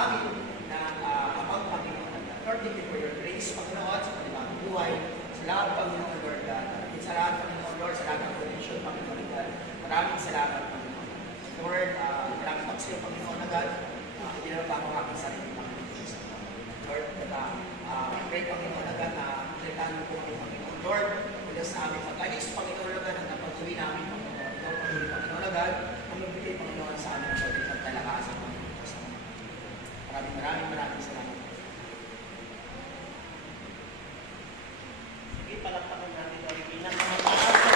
amin na about Panginoon. Lord, thank you for your grace, Panginoon, sa kanilang buhay. Salamat, Panginoon, Lord God. Salamat, Panginoon, Lord, sa lahat ng connection, Panginoon, God. Maraming salamat, Panginoon. Lord, maraming pag sa'yo, Panginoon, God. Hindi na ba ako aking sarili, Panginoon. Lord, pray, Panginoon, God, na kailangan mo po kami, Panginoon. Lord, mula sa aming pagkalis, Panginoon, God, ang napag-uwi namin, Panginoon. Lord, Panginoon, God, ang magbigay, Panginoon, sa aming pagkalis ng talakasan, Panginoon. Maraming salamat. Sige, palakpakan natin, Lord. Pinakamatapos.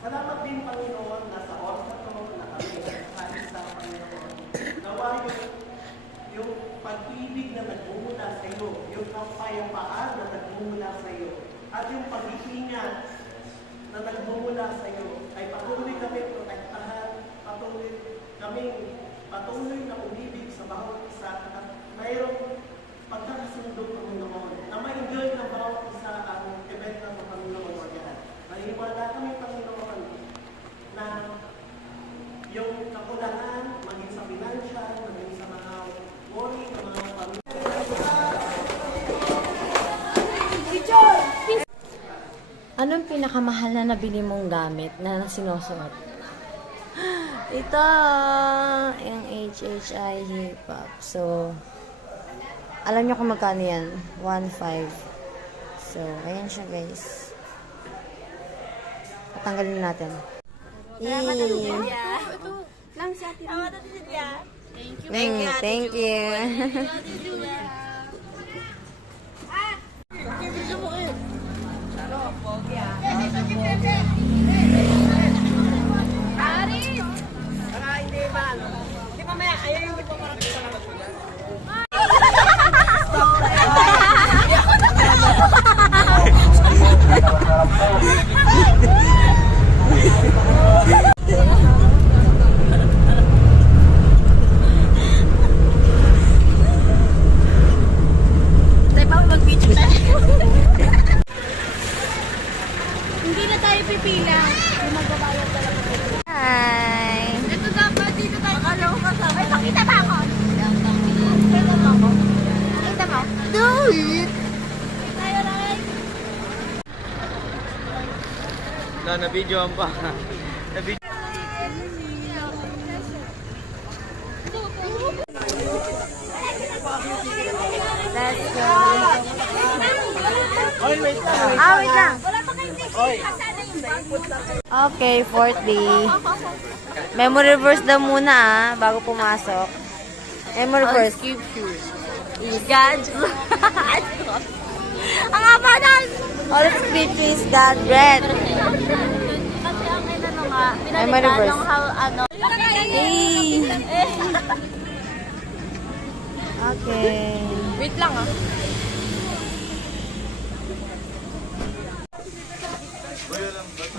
Salamat din, Panginoon, na sa oras na ito na kami sa Panginoon. Nawa yung pag-ibig na nagmumula sa iyo, yung kapayapaan na nagmumula sa iyo, at yung pag-iingat na nagmumula sa iyo, ay patuloy kami protektahan, patuloy na umibig sa bawat isa, at mayroong pagkakasundo, Panginoon, na ma-enjoy ng bawat isa ang event ng Panginoon. Naiwala kami, Panginoon, na yung kakulangan, maging sa financial, maging sa mga worry, ng mga pamilya. Anong pinakamahal na nabili mong gamit na sinusuot? Ito, yung HHI Hip Hop. So, alam nyo kung magkano yan? 1.5. So, ayan siya, guys. Tanggalin natin. Thank you. Hindi na tayo pipila. Yung magbabayad talaga. Hi. Ito dapat, dito tayo. Akala ko kasama. Ay, pakita ba ako? Pakita ba ako? Pakita mo? Do it! Tayo, Ray. Na-videoan pa. Let's go. Oy, wait lang. Wait lang. Wala pa kayo ticket. Sana yung Okay, fourth day. Memory verse daw muna bago pumasok. Memory verse. God. Ang haba nun! All of scripture is God bread. Kasi ang inano nga, Memory pinalitan verse. ng how, ano. Hey. Okay. Wait lang ah.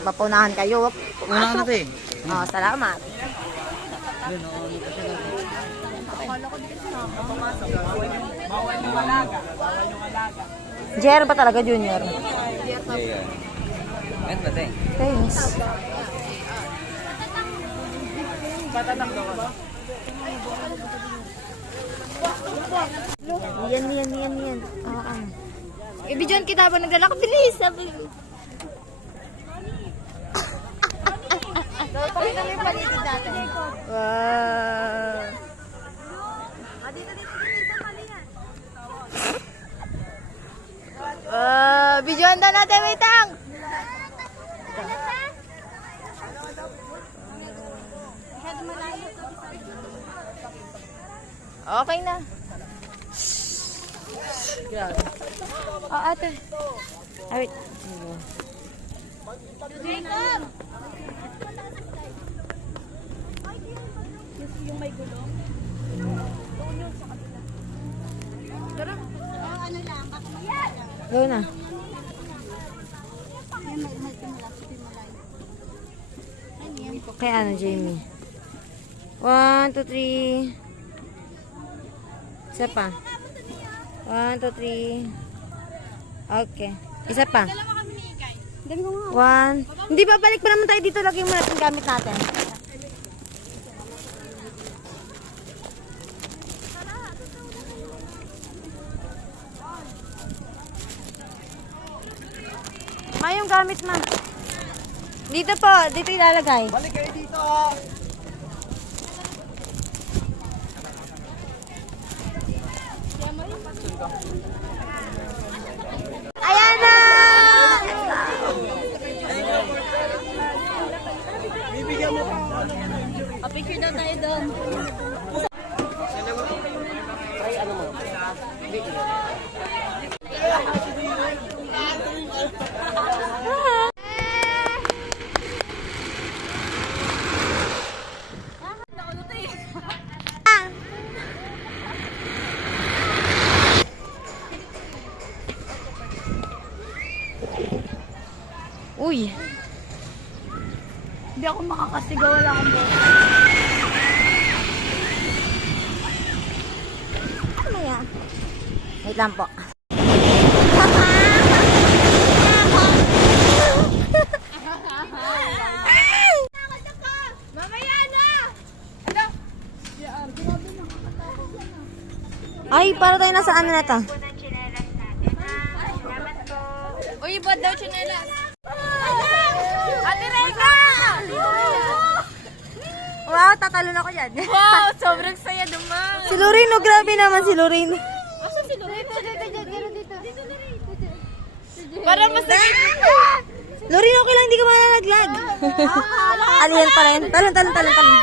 Papunahan kayo. Una natin. Oh, salamat. Jer ba talaga, Junior? Yeah. Ano ba tayo? Thanks. Yan. Ibigyan kita ba naglalakad? Bilis! Sabi ko. Pakita mo yung paligid natin. Wow. Dito. Videoan daw natin, wait lang. Okay na. Grabe. Ate. Ay, wait. Jacob! Yung may gulong. Doon yun sa kabila. Pero, ano lang, baka mag-yan. Go na. Kay ano, Jamie? 1, 2, 3. Isa pa. 1, 2, 3. Okay. Isa pa. 1. Hindi ba, balik pa naman tayo dito. Lagyan mo natin gamit natin. Yung gamit ma. Dito po, dito ilalagay. Balik kayo dito. Ayan na! Bibigyan mo pa. Picture daw tayo doon. Uy. Hindi ako makakasigaw, wala akong boto. Ano yan? Wait lang po. Mamaya na! Ay, para tayo nasa ano na to. Uy, ba't daw chinelas? Ate Reka! Wow, tatalon ako yan. Wow, sobrang saya naman. Si Lorraine, oh, grabe naman si Lorraine. Asan si Lorraine? Para masakit. Lorraine, okay lang, hindi ka malalaglag. Aliyan pa rin. Talon, talon, talon, talon.